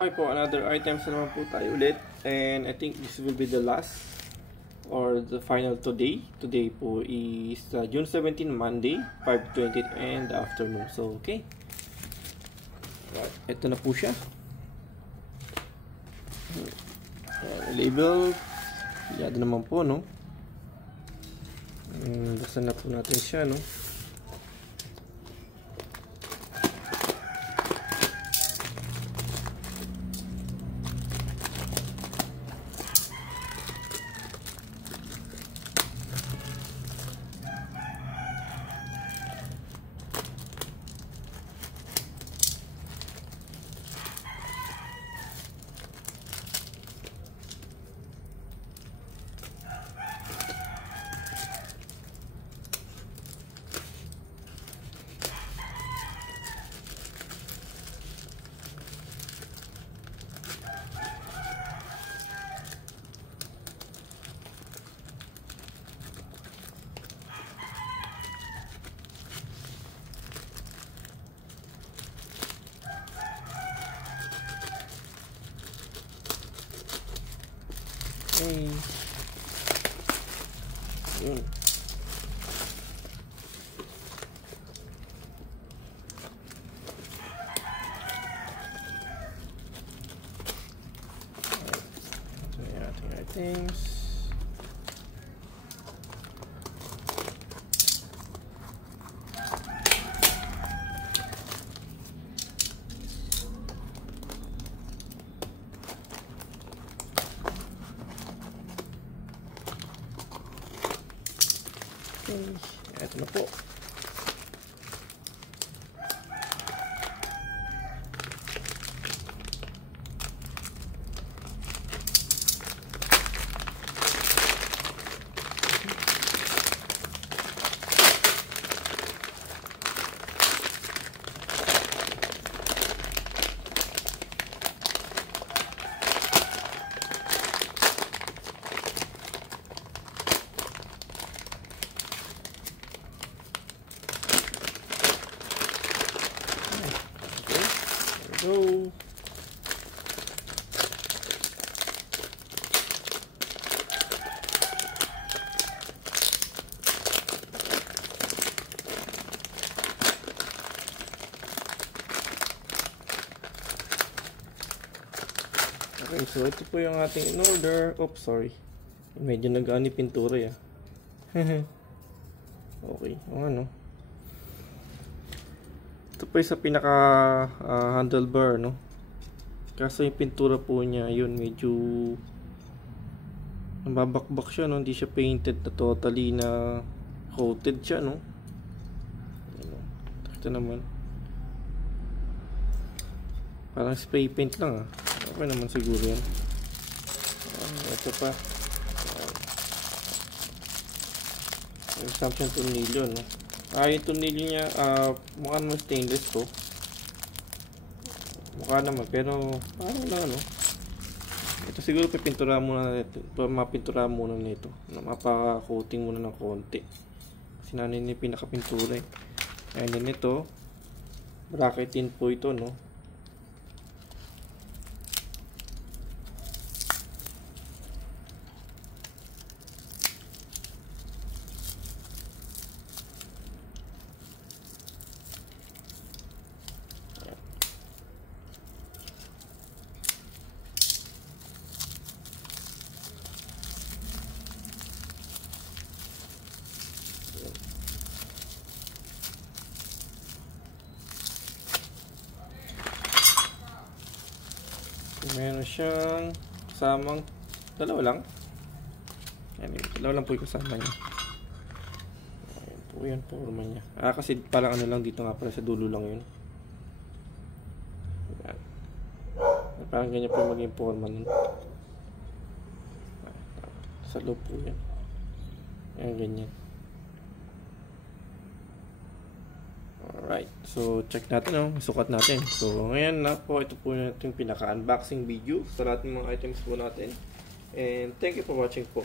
Okay po, another items na naman po tayo ulit, and I think this will be the last or the final today. Today po is June 17, Monday, 5:20 and the afternoon. So okay, right, ito na po siya. Label, yado naman po, no? Basta na po natin siya, no? Okay. Yun. So yung ating items. Ito na po. Go. Okay, so ito po yung ating in order. Oops, sorry. Medyo nag-ani pintura ya. Okay, ano? Ito po yung sa pinaka handlebar, no? Kaso yung pintura po niya, yun, medyo nababakbak siya, no? Hindi siya painted na totally na coated siya, no? Ito naman. Parang spray paint lang, ah. Okay naman siguro yan. Ito pa. Yung Samsung tornilyo, no? Yung tornilyo niya, mukha naman stainless to. Mukha naman, pero parang na, no? Ito siguro pipintura muna nito. Mapintura muna nito. Mapa-coating muna ng konti. Kasi nanin yung pinakapintura eh. And then ito, bracketin po ito, no? Meron siyang kasamang dalawa lang. Dalawa lang po yung kasama niya. Ayan po yan, forma niya. Kasi parang ano lang dito nga pala sa dulo lang yun. Ayan. Parang ganyan po maging forma nun. Sa loob po yan. Ayan, ganyan. Alright, so check natin, no? Sukat natin. So ngayon na po, ito po yung pinaka-unboxing video sa lahat ng mga items po natin. And thank you for watching po.